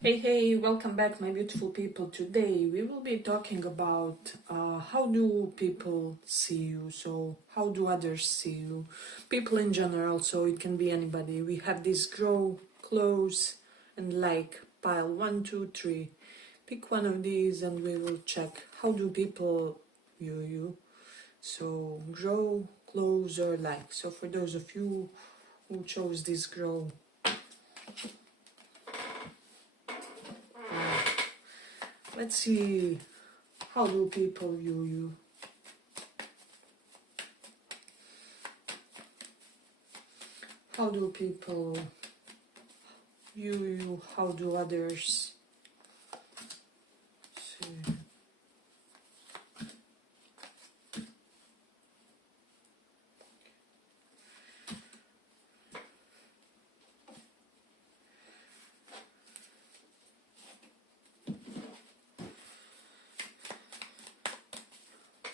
Hey, welcome back, my beautiful people. Today we will be talking about how do people see you, so how do others see you, people in general, so it can be anybody. We have this grow, close, and like pile 1, 2, 3. Pick one of these and we will check how do people view you. So grow, close, or like. So for those of you who chose this grow, let's see how do people view you. How do people view you? How do others see?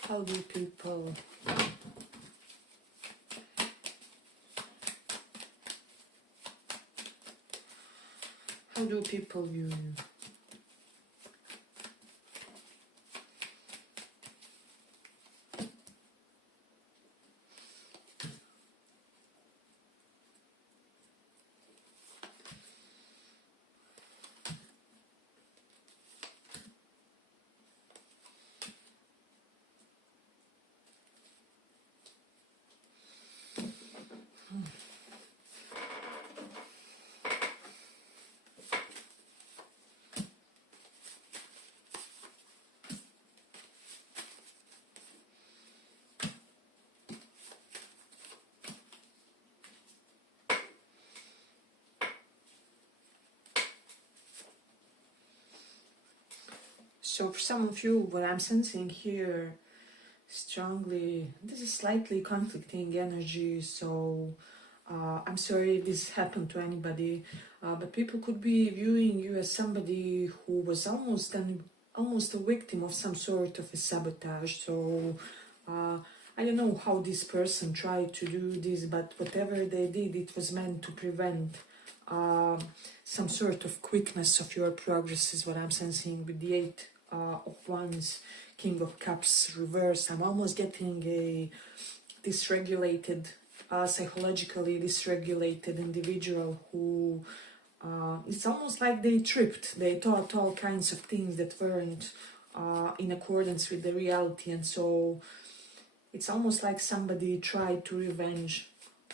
How do people view you? So for some of you, what I'm sensing here strongly, this is slightly conflicting energy, so I'm sorry if this happened to anybody, but people could be viewing you as somebody who was almost a victim of some sort of a sabotage. So I don't know how this person tried to do this, but whatever they did, it was meant to prevent some sort of quickness of your progress, is what I'm sensing with the Eight of Wands, King of Cups reversed. I'm almost getting a dysregulated, psychologically dysregulated individual who it's almost like they tripped. They thought all kinds of things that weren't in accordance with the reality, and so it's almost like somebody tried to revenge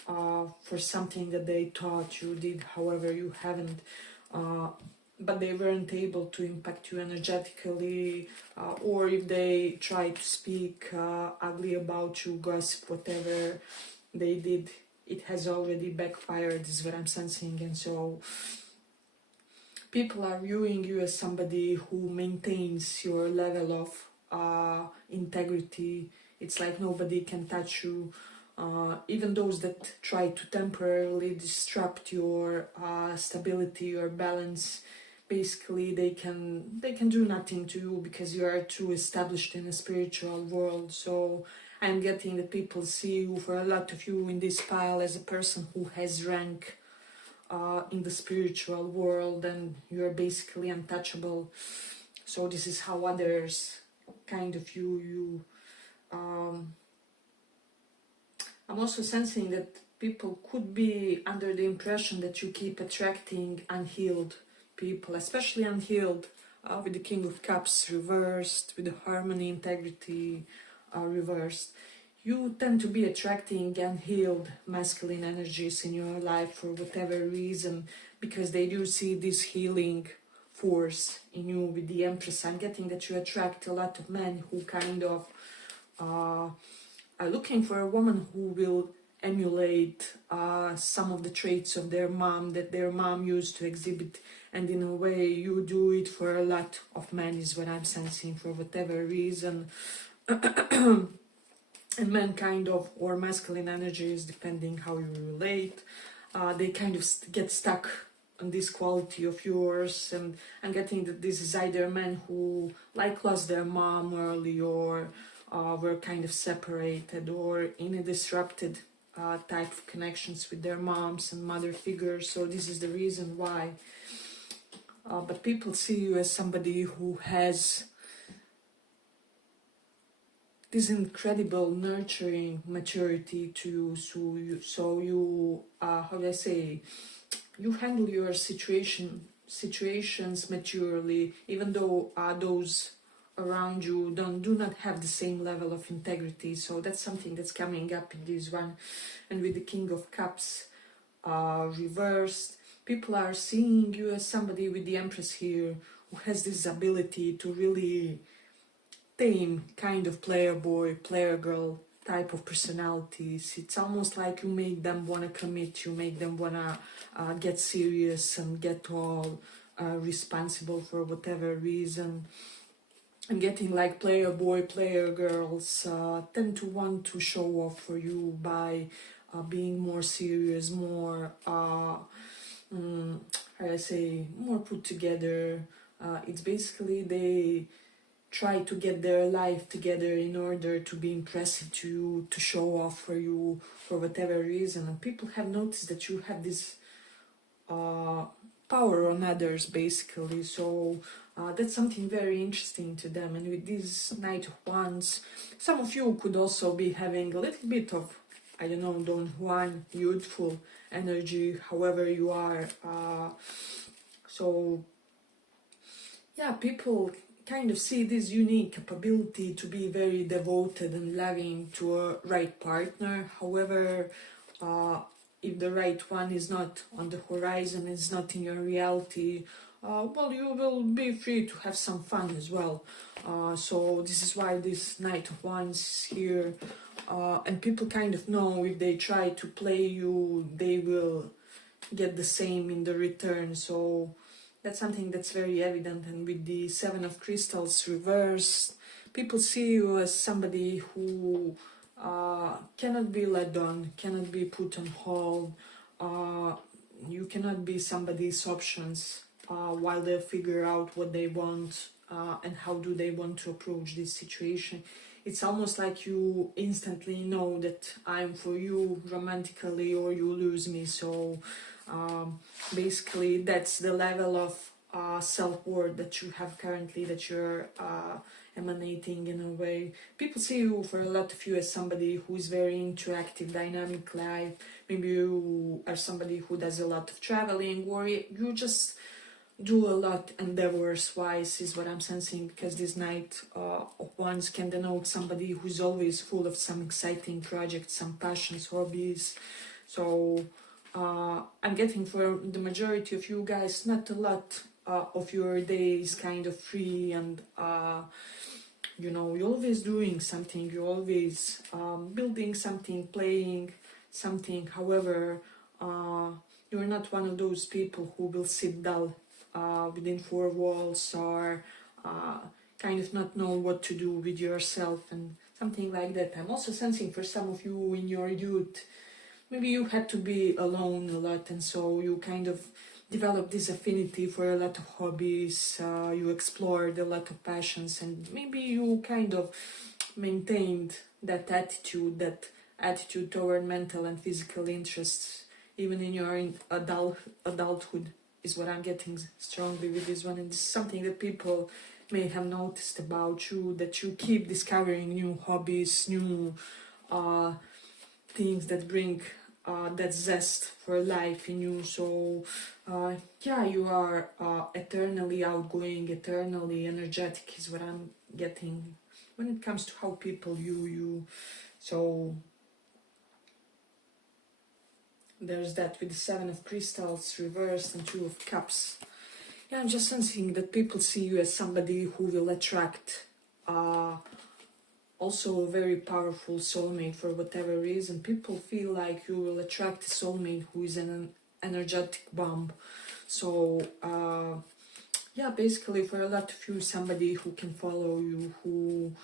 for something that they thought you did, however you haven't, but they weren't able to impact you energetically, or if they tried to speak ugly about you, gossip, whatever they did, it has already backfired, is what I'm sensing. And so people are viewing you as somebody who maintains your level of integrity. It's like nobody can touch you. Even those that try to temporarily disrupt your stability, your balance, basically they can do nothing to you because you are too established in a spiritual world. So I'm getting that people see you, for a lot of you in this pile, as a person who has rank in the spiritual world, and you're basically untouchable. So this is how others kind of view you. I'm also sensing that people could be under the impression that you keep attracting unhealed people, especially unhealed, with the King of Cups reversed, with the harmony, integrity reversed. You tend to be attracting unhealed masculine energies in your life for whatever reason, because they do see this healing force in you with the Empress. I'm getting that you attract a lot of men who kind of are looking for a woman who will emulate some of the traits of their mom that their mom used to exhibit, and in a way you do it for a lot of men, is what I'm sensing, for whatever reason. And men kind of, or masculine energies, depending how you relate, they kind of get stuck on this quality of yours. And I'm getting that this is either men who like lost their mom early, or were kind of separated, or in a disrupted type of connections with their moms and mother figures. So this is the reason why but people see you as somebody who has this incredible nurturing maturity to you. So you how do I say, you handle your situations maturely, even though those around you do not have the same level of integrity. So that's something that's coming up in this one. And with the King of Cups reversed, people are seeing you as somebody with the Empress here who has this ability to really tame kind of player boy, player girl type of personalities. It's almost like you make them want to commit, you make them want to get serious and get all responsible for whatever reason. I'm getting like player boy, player girls tend to want to show off for you by being more serious, more, how do I say, more put together. It's basically they try to get their life together in order to be impressive to you, to show off for you for whatever reason. And people have noticed that you have this power on others, basically. So that's something very interesting to them. And with this Knight of Wands, some of you could also be having a little bit of, I don't know, Don Juan, youthful energy, however you are. So yeah, people kind of see this unique capability to be very devoted and loving to a right partner. However, if the right one is not on the horizon, is not in your reality, well, you will be free to have some fun as well. So this is why this Knight of Wands is here. And people kind of know if they try to play you, they will get the same in the return. So that's something that's very evident. And with the Seven of Crystals reversed, people see you as somebody who cannot be let down, cannot be put on hold. You cannot be somebody's options while they figure out what they want and how do they want to approach this situation. It's almost like you instantly know that I'm for you romantically or you lose me. So basically that's the level of self-worth that you have currently, that you're emanating in a way. People see you, for a lot of you, as somebody who is very interactive, dynamic life. Maybe you are somebody who does a lot of traveling, or you just do a lot endeavors-wise, is what I'm sensing, because this Knight of Wands can denote somebody who's always full of some exciting projects, some passions, hobbies. So I'm getting for the majority of you guys, not a lot of your days kind of free, and you know, you're always doing something, you're always building something, playing something. However, you're not one of those people who will sit dull within four walls, or kind of not know what to do with yourself and something like that. I'm also sensing for some of you in your youth, maybe you had to be alone a lot, and so you kind of developed this affinity for a lot of hobbies, you explored a lot of passions, and maybe you kind of maintained that attitude toward mental and physical interests, even in your adulthood, is what I'm getting strongly with this one. And it's something that people may have noticed about you, that you keep discovering new hobbies, new things that bring that zest for life in you. So yeah, you are eternally outgoing, eternally energetic, is what I'm getting when it comes to how people view you. So there's that with the Seven of Crystals reversed and Two of Cups. Yeah, I'm just sensing that people see you as somebody who will attract also a very powerful soulmate for whatever reason. People feel like you will attract a soulmate who is an energetic bomb. So yeah, basically for a lot of you, somebody who can follow you, who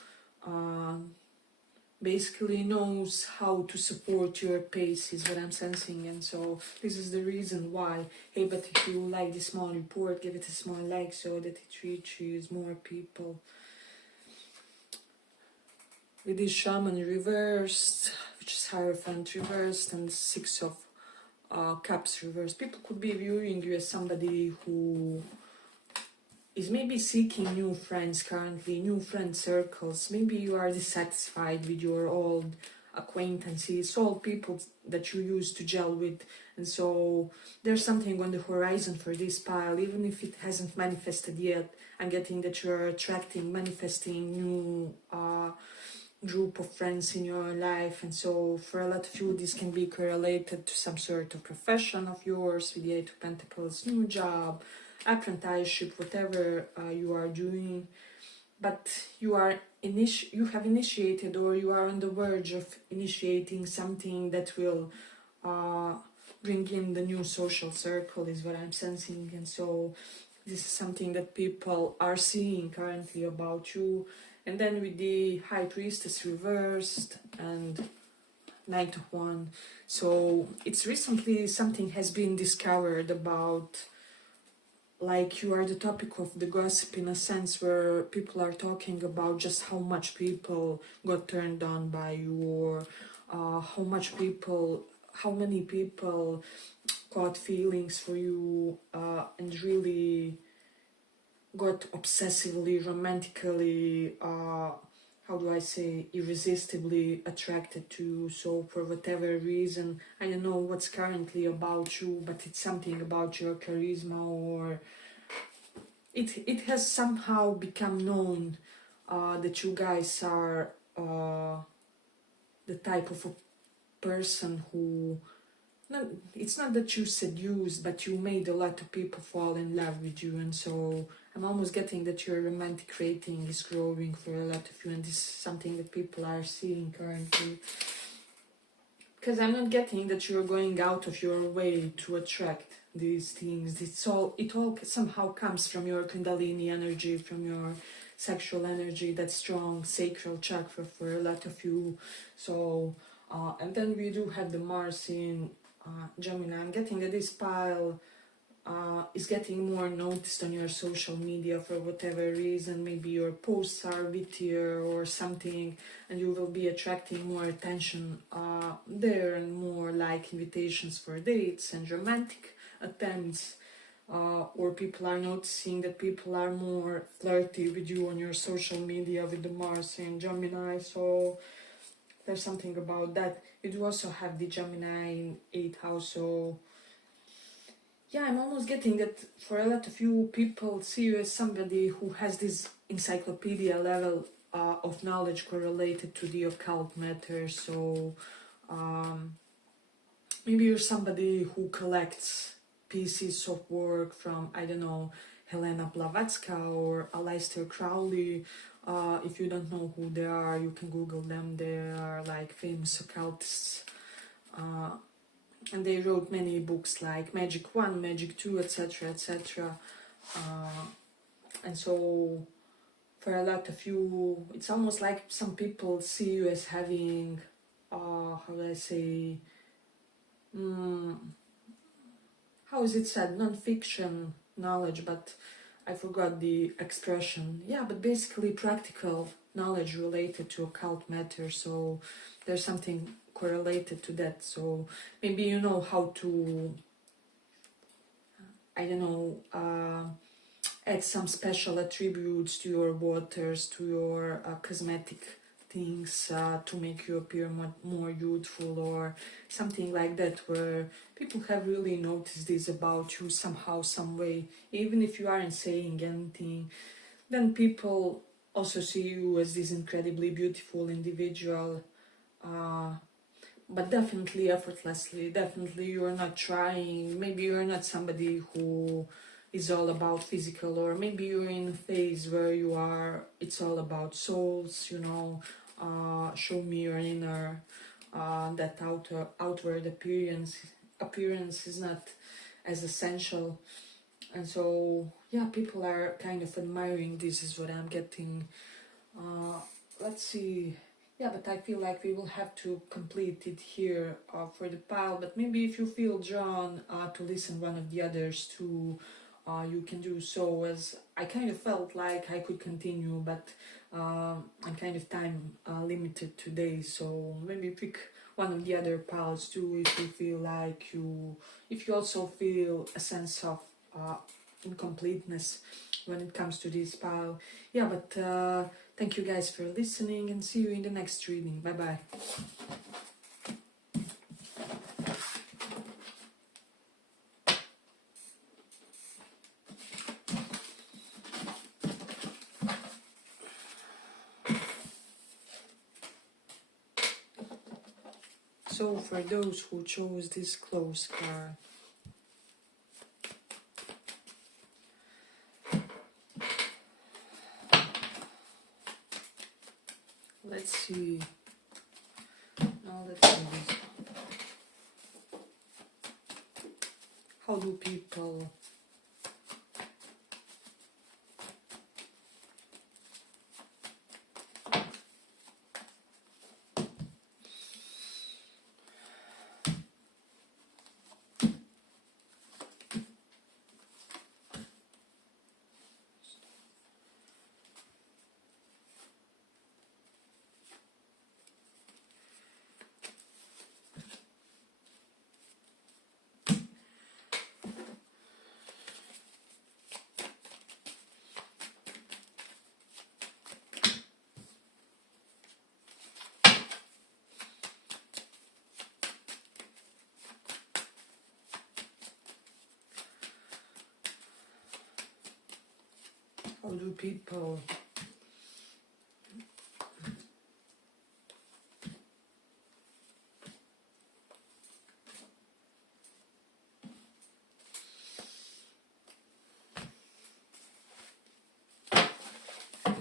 basically knows how to support your pace, is what I'm sensing. And so this is the reason why. Hey, but if you like this small report, give it a small like so that it reaches more people. With this Shaman reversed, which is Hierophant reversed, and 6 of Cups reversed, people could be viewing you as somebody who is maybe seeking new friends currently, new friend circles. Maybe you are dissatisfied with your old acquaintances, old people that you used to gel with, and so there's something on the horizon for this pile, even if it hasn't manifested yet. I'm getting that you're attracting, manifesting new group of friends in your life, and so for a lot of you this can be correlated to some sort of profession of yours with the Eight of Pentacles, new job, apprenticeship, whatever you are doing. But you have initiated, or you are on the verge of initiating something that will bring in the new social circle, is what I'm sensing. And so this is something that people are seeing currently about you. And then with the High Priestess reversed and Knight of Wands, so it's recently something has been discovered about, like you are the topic of the gossip in a sense, where people are talking about just how much people got turned on by you, or how many people caught feelings for you and really got obsessively, romantically, how do I say, irresistibly attracted to you. So for whatever reason, I don't know what's currently about you, but it's something about your charisma, or it has somehow become known that you guys are the type of a person who, it's not that you seduced, but you made a lot of people fall in love with you. And so I'm almost getting that your romantic rating is growing for a lot of you, and this is something that people are seeing currently. Because I'm not getting that you're going out of your way to attract these things. It all somehow comes from your Kundalini energy, from your sexual energy, that strong sacral chakra for a lot of you. So and then we do have the Mars in Gemini. I'm getting that this pile is getting more noticed on your social media for whatever reason. Maybe your posts are wittier or something, and you will be attracting more attention there, and more like invitations for dates and romantic attempts, or people are noticing that people are more flirty with you on your social media with the Mars in Gemini. So there's something about that. You do also have the Gemini in 8th house, so yeah, I'm almost getting that for a lot of you, people see you as somebody who has this encyclopedia level of knowledge correlated to the occult matter. So maybe you're somebody who collects pieces of work from, I don't know, Helena Blavatsky or Aleister Crowley. If you don't know who they are, you can Google them. They are like famous occultists. And they wrote many books like Magic 1, Magic 2, etc., etc. And so for a lot of you, it's almost like some people see you as having, how do I say, how is it said, non-fiction knowledge, but I forgot the expression. Yeah, but basically practical knowledge related to occult matter. So there's something correlated to that. So maybe you know how to, I don't know, add some special attributes to your waters, to your cosmetic things to make you appear more youthful, or something like that, where people have really noticed this about you somehow, some way. Even if you aren't saying anything, then people also see you as this incredibly beautiful individual, but definitely effortlessly. Definitely you're not trying. Maybe you're not somebody who is all about physical, or maybe you're in a phase where you are, it's all about souls, you know, show me your inner, that outward appearance is not as essential. And so yeah, people are kind of admiring this, is what I'm getting. Let's see. Yeah, but I feel like we will have to complete it here for the pile. But maybe if you feel drawn to listen one of the others too, you can do so, as I kind of felt like I could continue, but I'm kind of time limited today. So maybe pick one of the other piles too, if you feel like if you also feel a sense of incompleteness when it comes to this pile. Yeah, but thank you guys for listening, and see you in the next reading. Bye bye. So for those who chose this close card, let's see. Now let's see this. How do people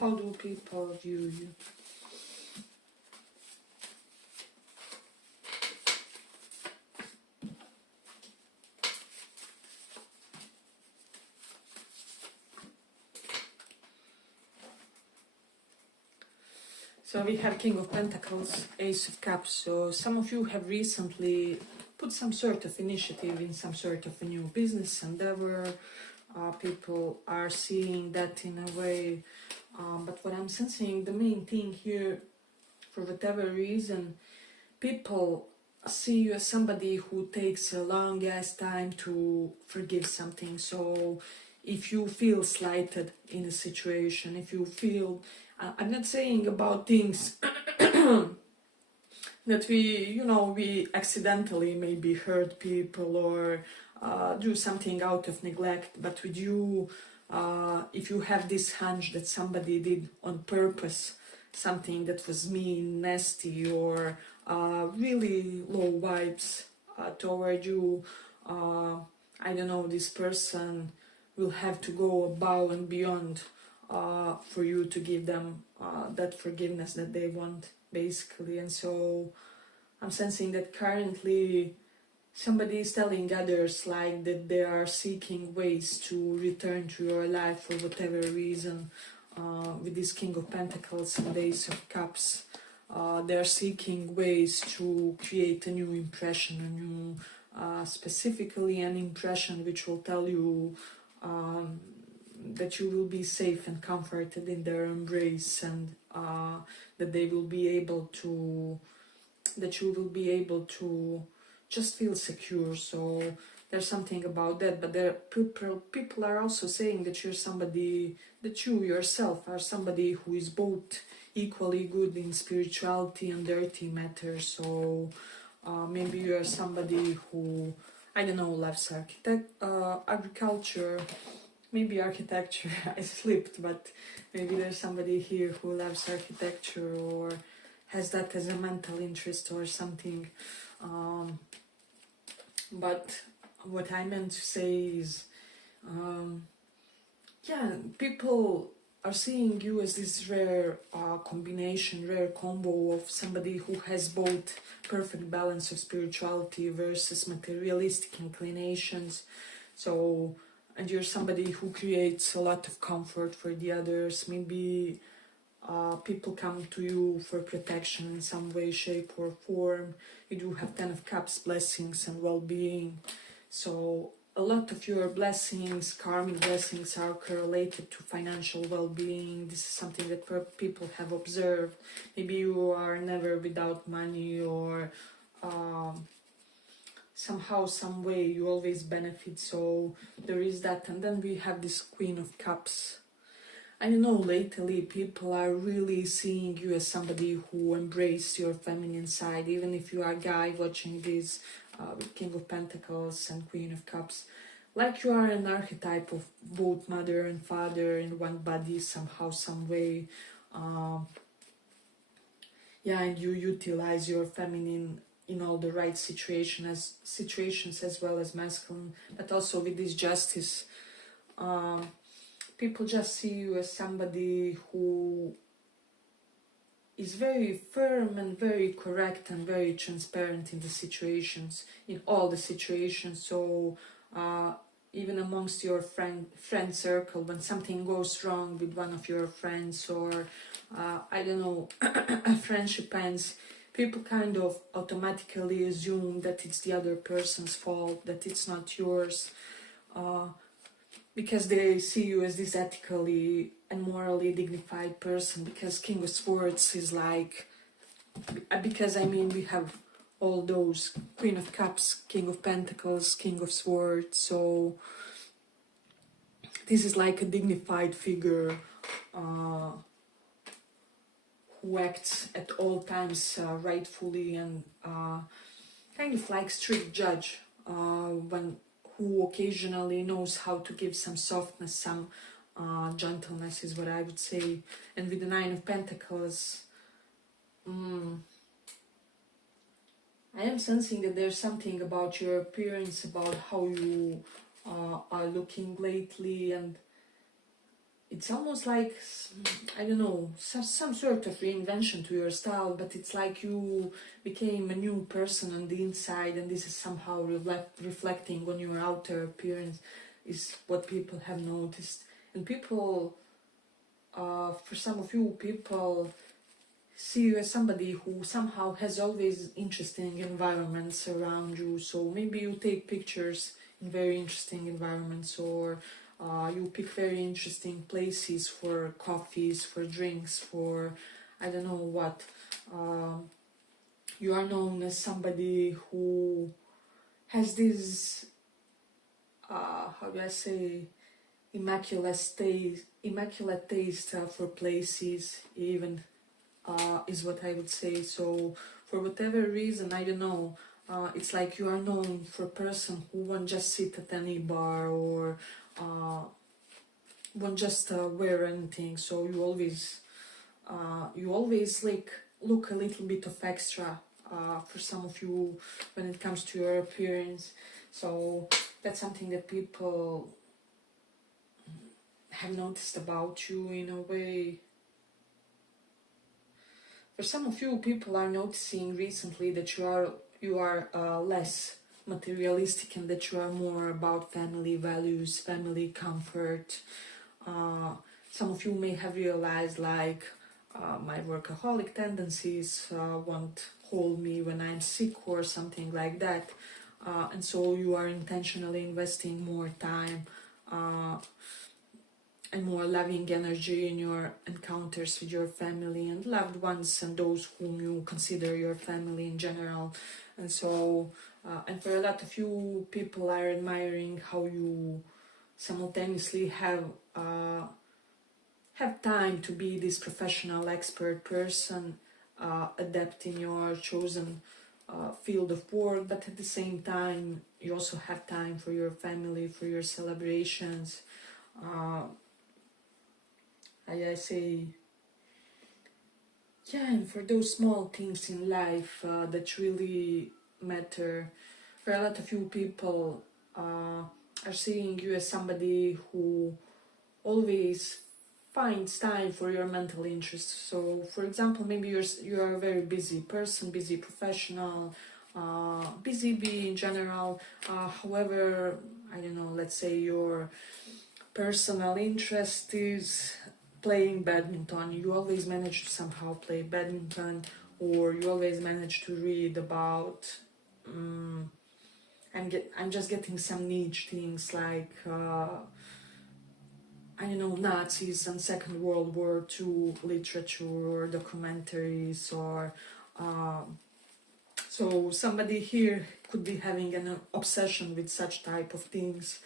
How do people view you? So we have King of Pentacles, Ace of Cups. So some of you have recently put some sort of initiative in some sort of a new business endeavor. People are seeing that in a way. But what I'm sensing, the main thing here, for whatever reason, people see you as somebody who takes a long ass time to forgive something. So if you feel slighted in a situation, if you feel, I'm not saying about things that we accidentally maybe hurt people or do something out of neglect, but with you, if you have this hunch that somebody did on purpose something that was mean, nasty, or really low vibes toward you, I don't know, this person will have to go above and beyond for you to give them that forgiveness that they want, basically. And so I'm sensing that currently somebody is telling others like that they are seeking ways to return to your life for whatever reason. With this King of Pentacles and Ace of Cups, they are seeking ways to create a new impression, a new, specifically an impression which will tell you that you will be safe and comforted in their embrace, and that they will be able to, that you will be able to just feel secure. So there's something about that. But there people are also saying that you're somebody, that you yourself are somebody who is both equally good in spirituality and dirty matter. So maybe you are somebody who, I don't know, loves agriculture, maybe architecture. I slipped, but maybe there's somebody here who loves architecture or has that as a mental interest or something. But what I meant to say is, yeah, people are seeing you as this rare combination, rare combo of somebody who has both perfect balance of spirituality versus materialistic inclinations. So, and you're somebody who creates a lot of comfort for the others. Maybe people come to you for protection in some way, shape or form. You do have 10 of Cups, blessings and well-being. So a lot of your blessings, karmic blessings, are correlated to financial well-being. This is something that people have observed. Maybe you are never without money, or somehow, some way, you always benefit. So there is that. And then we have this Queen of Cups. I don't know, lately people are really seeing you as somebody who embraces your feminine side, even if you are a guy watching this with King of Pentacles and Queen of Cups. Like you are an archetype of both mother and father in one body, somehow, some way. Yeah, and you utilize your feminine in all the right situations as well as masculine, but also with this justice. People just see you as somebody who is very firm and very correct and very transparent in the situations, in all the situations. So even amongst your friend circle, when something goes wrong with one of your friends, or I don't know, a friendship ends, people kind of automatically assume that it's the other person's fault, that it's not yours. Because they see you as this ethically and morally dignified person, because King of Swords is like, because I mean we have all those Queen of Cups, King of Pentacles, King of Swords, so this is like a dignified figure who acts at all times rightfully, and kind of like strict judge, who occasionally knows how to give some softness, some gentleness is what I would say. And with the Nine of Pentacles, I am sensing that there's something about your appearance, about how you are looking lately, and it's almost like, I don't know, some sort of reinvention to your style, but it's like you became a new person on the inside, and this is somehow reflecting on your outer appearance, is what people have noticed. And people, for some of you, people see you as somebody who somehow has always interesting environments around you. So maybe you take pictures in very interesting environments, or you pick very interesting places for coffees, for drinks, for I don't know what. You are known as somebody who has this, how do I say, immaculate taste for places, even, is what I would say. So for whatever reason, I don't know, it's like you are known for a person who won't just sit at any bar, or won't just wear anything. So you always like look a little bit of extra for some of you when it comes to your appearance. So that's something that people have noticed about you in a way. For some of you, people are noticing recently that you are less materialistic, and that you are more about family values, family comfort. Some of you may have realized, like, my workaholic tendencies won't hold me when I'm sick or something like that. And so you are intentionally investing more time and more loving energy in your encounters with your family and loved ones, and those whom you consider your family in general. And so, and for a lot of you, people are admiring how you simultaneously have time to be this professional expert person, adept in your chosen field of work, but at the same time you also have time for your family, for your celebrations. I say, yeah, and for those small things in life that really matter. For a lot of you, people are seeing you as somebody who always finds time for your mental interests. So, for example, maybe you are a very busy person, busy professional, busy bee in general. However, I don't know, let's say your personal interest is playing badminton. You always manage to somehow play badminton, or you always manage to read about. I'm just getting some niche things like I don't know, Nazis and Second World War II literature or documentaries, or So somebody here could be having an obsession with such type of things.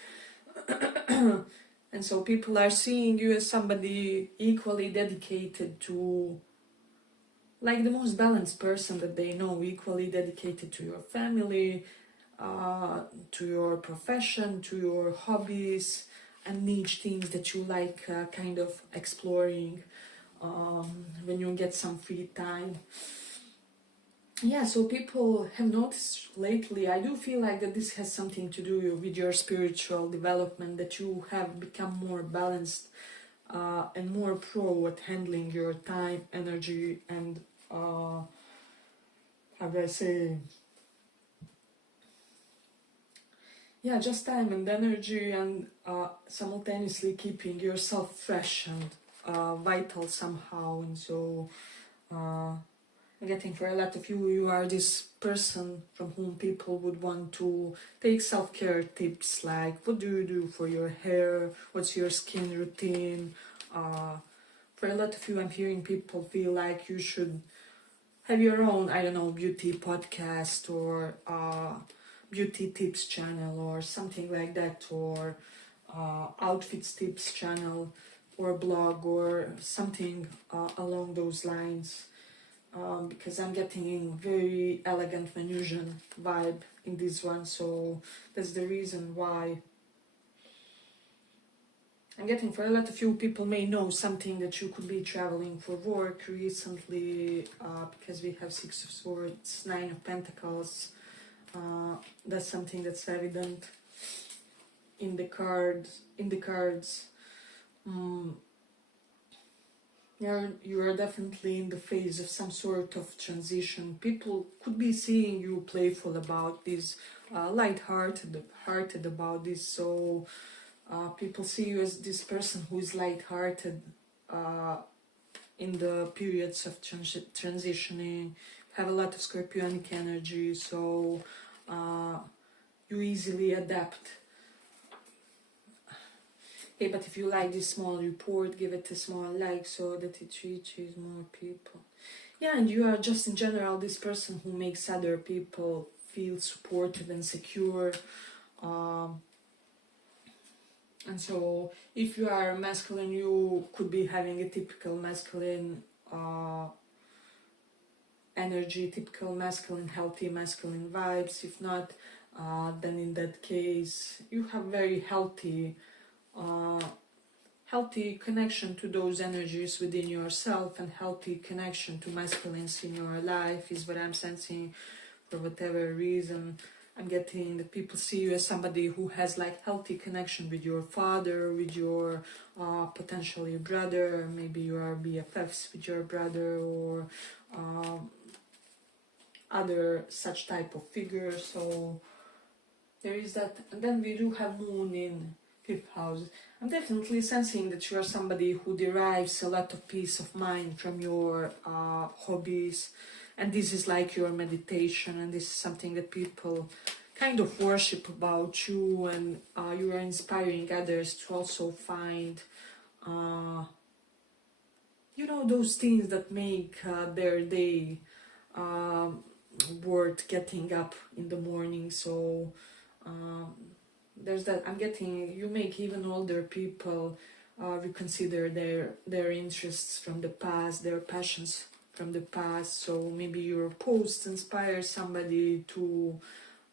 And so people are seeing you as somebody equally dedicated to, like the most balanced person that they know, equally dedicated to your family, to your profession, to your hobbies and niche things that you like kind of exploring when you get some free time. Yeah, so people have noticed lately, I do feel like that this has something to do with your spiritual development, that you have become more balanced and more pro at handling your time, energy, and how do I say, yeah, just time and energy, and simultaneously keeping yourself fresh and vital somehow. And so I'm getting for a lot of you, you are this person from whom people would want to take self-care tips, like what do you do for your hair, what's your skin routine. For a lot of you, I'm hearing people feel like you should have your own, I don't know, beauty podcast or beauty tips channel or something like that, or outfits tips channel or blog or something along those lines. Because I'm getting very elegant Venusian vibe in this one, so that's the reason why I'm getting. For a lot of you, people may know something that you could be traveling for work recently, because we have Six of Swords, Nine of Pentacles. That's something that's evident in the cards. You are definitely in the phase of some sort of transition. People could be seeing you playful about this, light-hearted about this. So people see you as this person who is light-hearted in the periods of transitioning. Have a lot of Scorpionic energy, so you easily adapt. Hey, but if you like this small report, give it a small like so that it reaches more people. Yeah, and you are just in general this person who makes other people feel supported and secure. And so if you are masculine, you could be having a typical masculine energy, typical masculine, healthy masculine vibes. If not, then in that case, you have very healthy connection to those energies within yourself, and healthy connection to masculines in your life is what I'm sensing. For whatever reason, I'm getting that people see you as somebody who has like healthy connection with your father, with your potentially brother, maybe you are BFFs with your brother, or other such type of figure. So there is that. And then we do have Moon in 5th house. I'm definitely sensing that you are somebody who derives a lot of peace of mind from your hobbies, and this is like your meditation, and this is something that people kind of worship about you, and you are inspiring others to also find those things that make their day worth getting up in the morning. So there's that. I'm getting you make even older people reconsider their interests from the past, their passions from the past. So maybe your posts inspire somebody to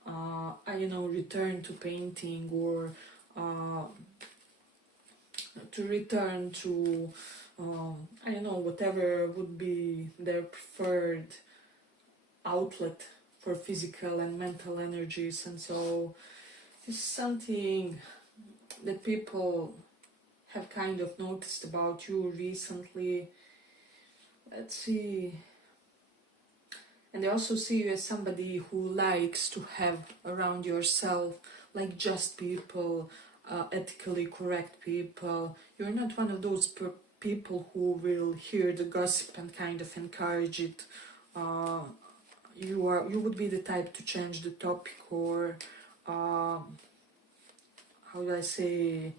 return to painting, or to return to whatever would be their preferred outlet for physical and mental energies. And so it's something that people have kind of noticed about you recently. Let's see. And they also see you as somebody who likes to have around yourself like just people, ethically correct people. You're not one of those people who will hear the gossip and kind of encourage it. You would be the type to change the topic, or how do I say,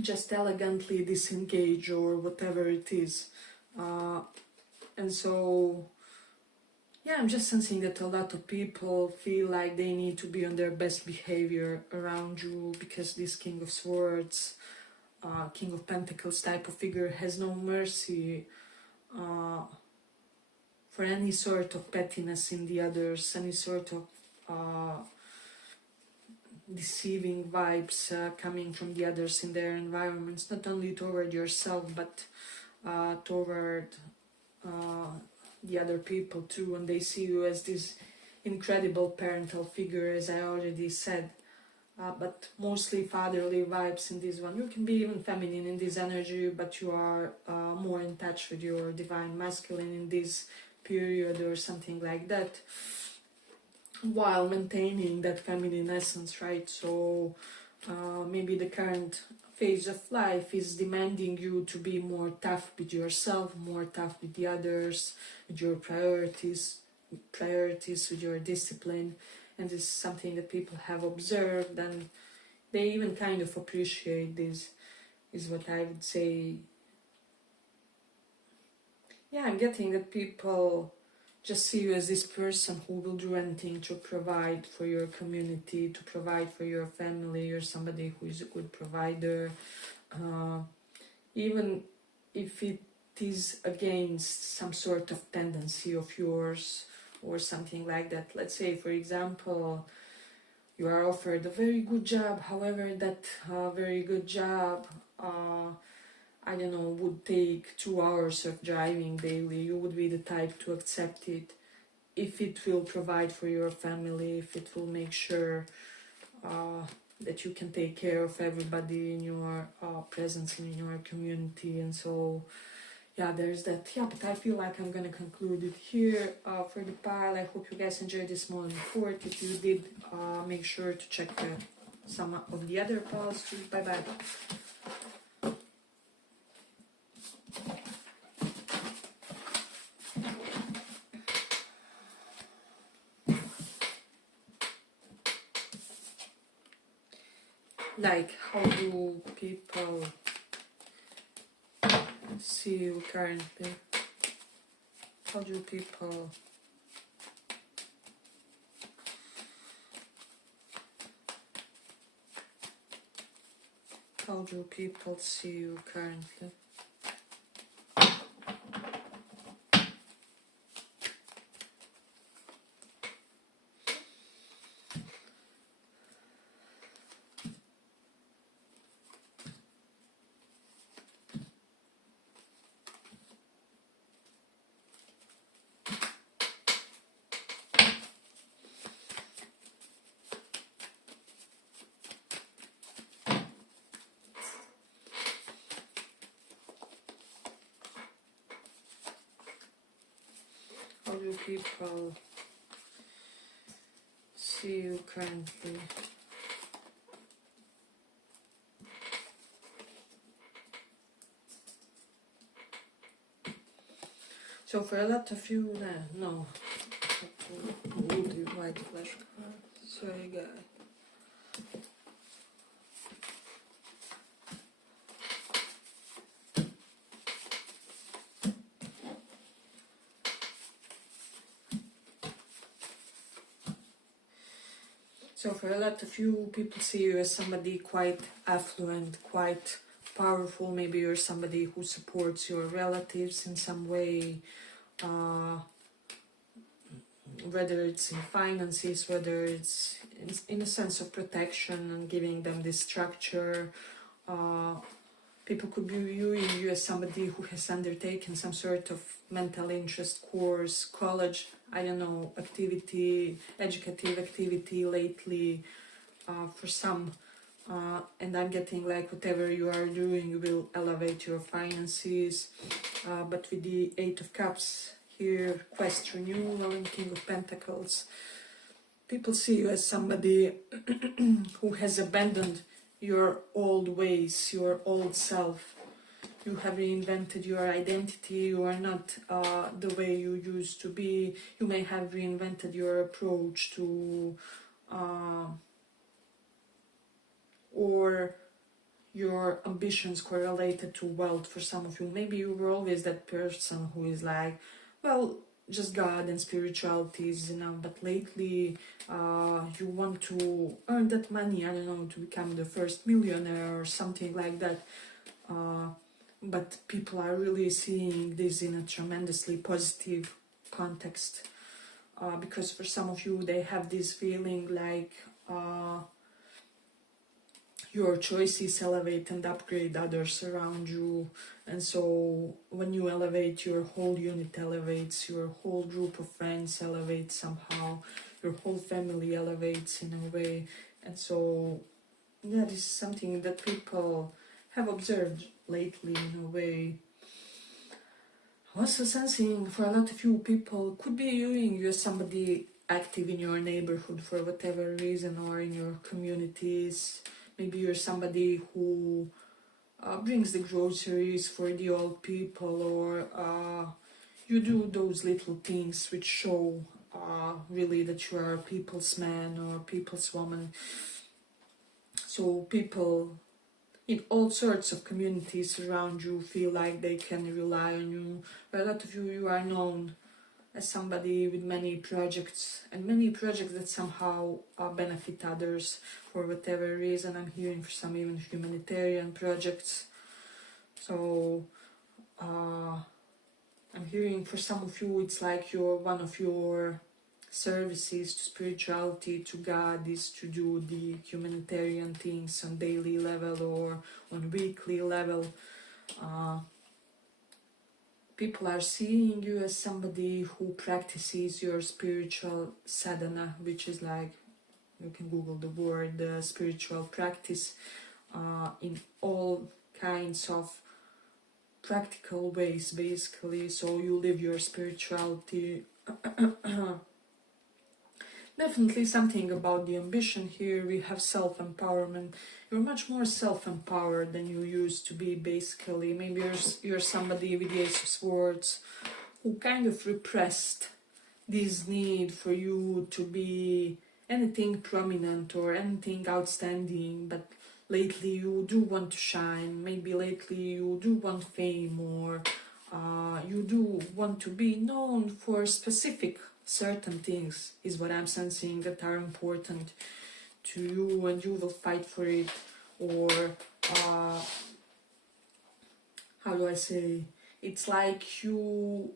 just elegantly disengage, or whatever it is. And so Yeah, I'm just sensing that a lot of people feel like they need to be on their best behavior around you, because this King of Swords, King of Pentacles type of figure has no mercy uh, for any sort of pettiness in the others, any sort of deceiving vibes coming from the others in their environments, not only toward yourself, but toward uh, the other people too, and they see you as this incredible parental figure, as I already said, but mostly fatherly vibes in this one. You can be even feminine in this energy, but you are more in touch with your divine masculine in this period or something like that, while maintaining that feminine essence, right? So maybe the current phase of life is demanding you to be more tough with yourself, more tough with the others, with your priorities, with your discipline. And this is something that people have observed, and they even kind of appreciate this, is what I would say. Yeah, I'm getting that people just see you as this person who will do anything to provide for your community, to provide for your family. You're somebody who is a good provider, even if it is against some sort of tendency of yours or something like that. Let's say, for example, you are offered a very good job, however that very good job I don't know, would take 2 hours of driving daily. You would be the type to accept it if it will provide for your family, if it will make sure that you can take care of everybody in your presence in your community. And so yeah, there's that. Yeah, but I feel like I'm gonna conclude it here for the pile. I hope you guys enjoyed this small report. If you did, make sure to check some of the other piles too. Bye bye. Like, how do people see you currently? How do people see you currently? How do people see you currently? So for a lot of you, no. The white flash card. Sorry, guys. So for a lot of you, people see you as somebody quite affluent, quite powerful. Maybe you're somebody who supports your relatives in some way, whether it's in finances, whether it's in a sense of protection and giving them this structure. People could be viewing you as somebody who has undertaken some sort of mental interest course, college, I don't know, activity, educative activity lately for some. And I'm getting like whatever you are doing, you will elevate your finances. But with the Eight of Cups here, quest renewal and King of Pentacles, people see you as somebody who has abandoned your old ways, your old self. You have reinvented your identity. You are not the way you used to be. You may have reinvented your approach to or your ambitions correlated to wealth for some of you. Maybe you were always that person who is like, well, just God and spiritualities, you know, but lately you want to earn that money, I don't know, to become the first millionaire or something like that. But people are really seeing this in a tremendously positive context, because for some of you they have this feeling like your choices elevate and upgrade others around you, and so when you elevate, your whole unit elevates, your whole group of friends elevates somehow, your whole family elevates in a way. And so yeah, this is something that people have observed lately in a way. Also sensing for a lot of you, people could be viewing you as somebody active in your neighborhood for whatever reason, or in your communities. Maybe you're somebody who brings the groceries for the old people, or you do those little things which show really that you are a people's man or people's woman. So people in all sorts of communities around you feel like they can rely on you. For a lot of you, you are known as somebody with many projects, and many projects that somehow benefit others for whatever reason. I'm hearing for some even humanitarian projects. So I'm hearing for some of you, it's like one of your services to spirituality, to God, is to do the humanitarian things on daily level or on weekly level. People are seeing you as somebody who practices your spiritual sadhana, which is like, you can Google the word spiritual practice, in all kinds of practical ways, basically. So you live your spirituality. Definitely something about the ambition here. We have self-empowerment. You're much more self-empowered than you used to be, basically. Maybe you're somebody with the Ace of Swords who kind of repressed this need for you to be anything prominent or anything outstanding, but lately you do want to shine. Maybe lately you do want fame, or you do want to be known for specific certain things, is what I'm sensing, that are important to you, and you will fight for it. Or how do I say, it's like you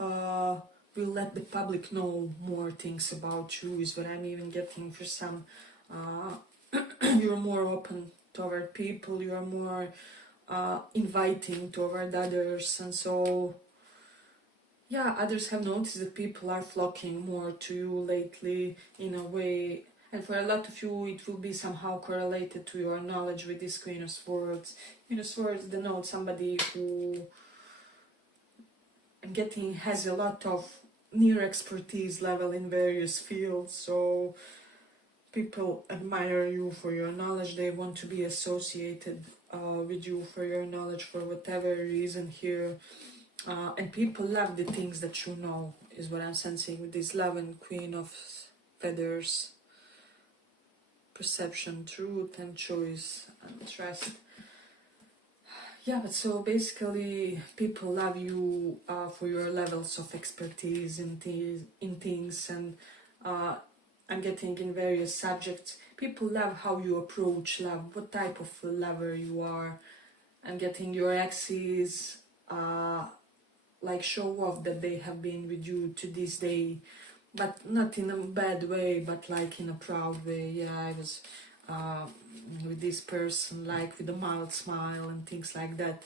will let the public know more things about you, is what I'm even getting for some. You're more open toward people, you're more inviting toward others, and so yeah, others have noticed that people are flocking more to you lately in a way. And for a lot of you, it will be somehow correlated to your knowledge with this Queen of Swords. Queen of Swords denotes somebody who I'm getting has a lot of near expertise level in various fields. So people admire you for your knowledge. They want to be associated with you for your knowledge for whatever reason here. And people love the things that you know, is what I'm sensing with this love and Queen of Feathers. Perception, truth and choice and trust. Yeah, but so basically people love you for your levels of expertise in things, and I'm getting in various subjects. People love how you approach love, what type of lover you are. I'm getting your exes like show off that they have been with you to this day, but not in a bad way, but like in a proud way. Yeah, I was with this person, like with a mild smile and things like that,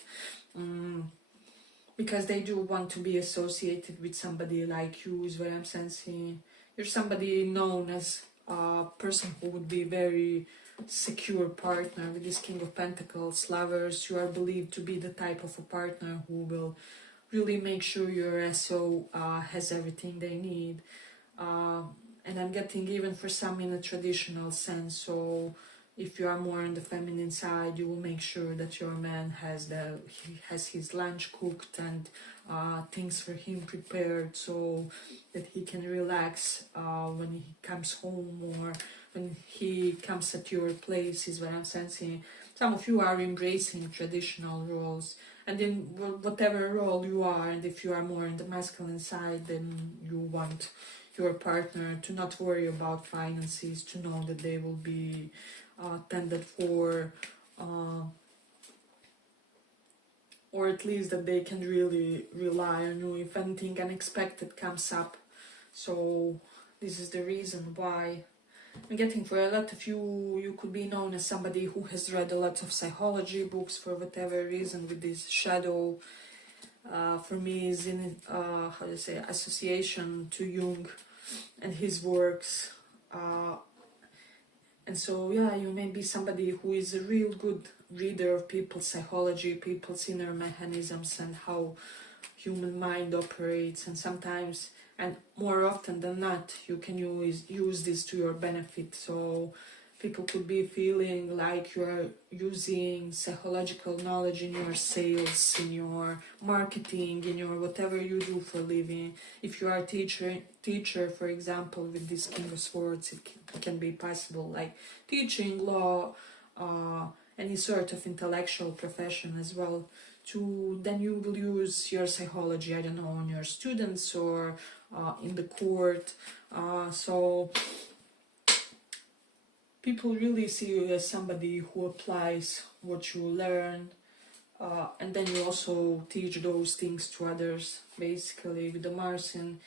because they do want to be associated with somebody like you, is what I'm sensing. You're somebody known as a person who would be very secure partner. With this King of Pentacles, lovers, you are believed to be the type of a partner who will really make sure your SO has everything they need. And I'm getting even for some in a traditional sense. So if you are more on the feminine side, you will make sure that your man has his lunch cooked and things for him prepared, so that he can relax when he comes home, or when he comes at your place, is what I'm sensing. some of you are embracing traditional roles, and in whatever role you are, and if you are more in the masculine side, then you want your partner to not worry about finances, to know that they will be tended for, or at least that they can really rely on you if anything unexpected comes up. So this is the reason why I'm getting, for a lot of you, you could be known as somebody who has read a lot of psychology books for whatever reason with this shadow. For me is in, how to say, association to Jung and his works. And so, yeah, you may be somebody who is a real good reader of people's psychology, people's inner mechanisms and how human mind operates, and sometimes, and more often than not, you can use this to your benefit. So people could be feeling like you are using psychological knowledge in your sales, in your marketing, in your whatever you do for a living. If you are a teacher, for example, with this King of Swords, it can be possible, like teaching, law, any sort of intellectual profession as well. Then you will use your psychology, I don't know, on your students or in the court. So people really see you as somebody who applies what you learn, and then you also teach those things to others. Basically, with the Mars in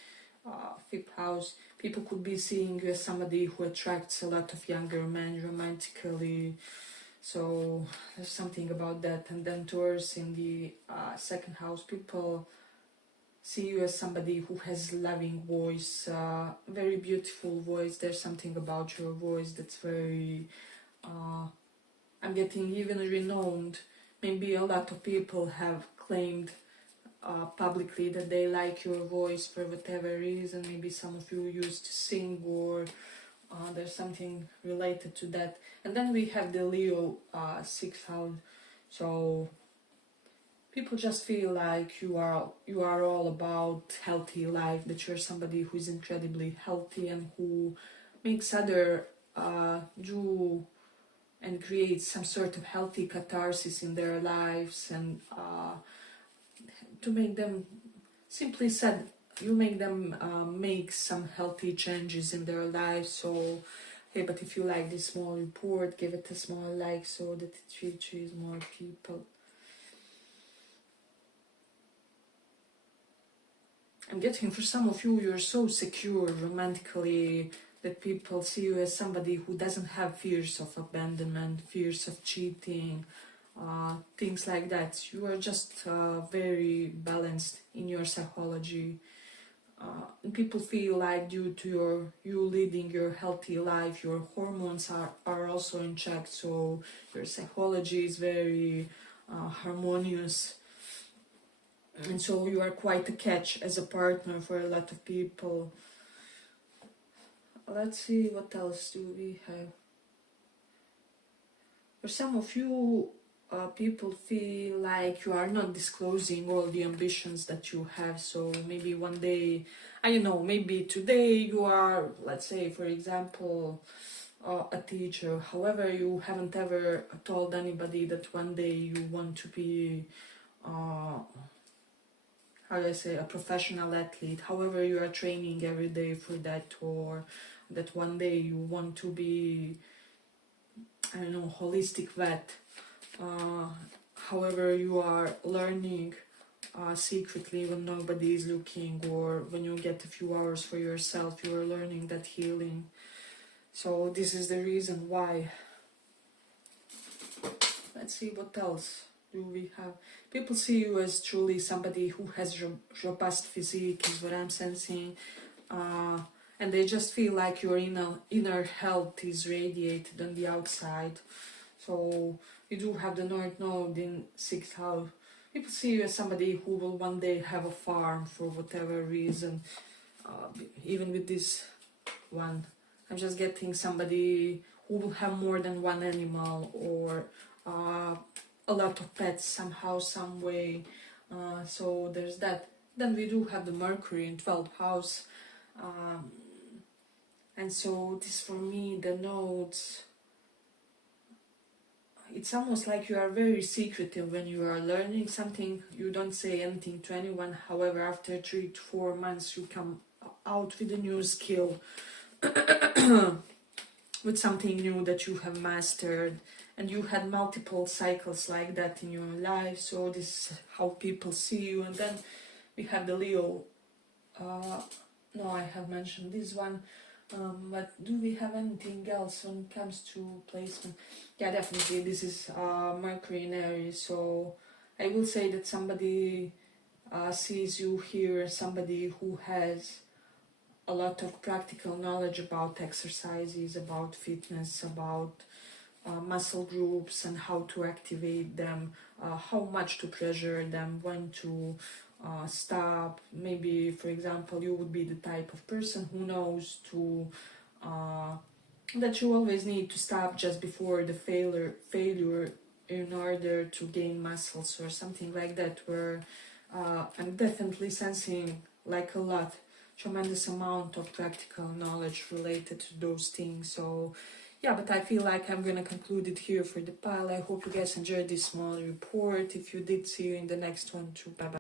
fifth house, people could be seeing you as somebody who attracts a lot of younger men romantically. So there's something about that. And then Taurus in the second house, people see you as somebody who has loving voice, very beautiful voice. There's something about your voice that's very, I'm getting even renowned. Maybe a lot of people have claimed publicly that they like your voice for whatever reason. Maybe some of you used to sing, or there's something related to that. And then we have the Leo sixth house. So people just feel like you are all about healthy life, that you're somebody who is incredibly healthy and who makes other do and create some sort of healthy catharsis in their lives, and to make them, simply said, you make them make some healthy changes in their lives. So hey, but if you like this small report, give it a small like so that it reaches more people. I'm getting, for some of you, you're so secure romantically that people see you as somebody who doesn't have fears of abandonment, fears of cheating, things like that. You are just very balanced in your psychology. And people feel like due to you leading your healthy life, your hormones are also in check, so your psychology is very harmonious. And so you are quite a catch as a partner for a lot of people. Let's see, what else do we have? For some of you, people feel like you are not disclosing all the ambitions that you have. So maybe one day, I don't know, maybe today you are, let's say, for example, a teacher. However, you haven't ever told anybody that one day you want to be how do I say, a professional athlete. However, you are training every day for that, or that one day you want to be, I don't know, holistic vet. However, you are learning secretly when nobody is looking, or when you get a few hours for yourself, you are learning that healing. So this is the reason why. Let's see, what else do we have? People see you as truly somebody who has robust physique, is what I'm sensing. And they just feel like your inner health is radiated on the outside. So you do have the North Node in 6th house. People see you as somebody who will one day have a farm for whatever reason. Even with this one, I'm just getting somebody who will have more than one animal, or a lot of pets somehow, some way. So there's that. Then we do have the Mercury in 12th house. And so this, for me, the nodes, it's almost like you are very secretive when you are learning something. You don't say anything to anyone. However, after 3 to 4 months, you come out with a new skill, with something new that you have mastered, and you had multiple cycles like that in your life. So this is how people see you. And then we have the Leo. No, I have mentioned this one. But do we have anything else when it comes to placement? Yeah, definitely. This is Mercury in Aries. So I will say that somebody sees you here, somebody who has a lot of practical knowledge about exercises, about fitness, about muscle groups and how to activate them, how much to pressure them, when to stop. Maybe, for example, you would be the type of person who knows to that you always need to stop just before the failure in order to gain muscles or something like that, where I'm definitely sensing like a lot, tremendous amount of practical knowledge related to those things. So yeah, but I feel like I'm gonna conclude it here for the pile. I hope you guys enjoyed this small report. If you did, see you in the next one too. Bye bye.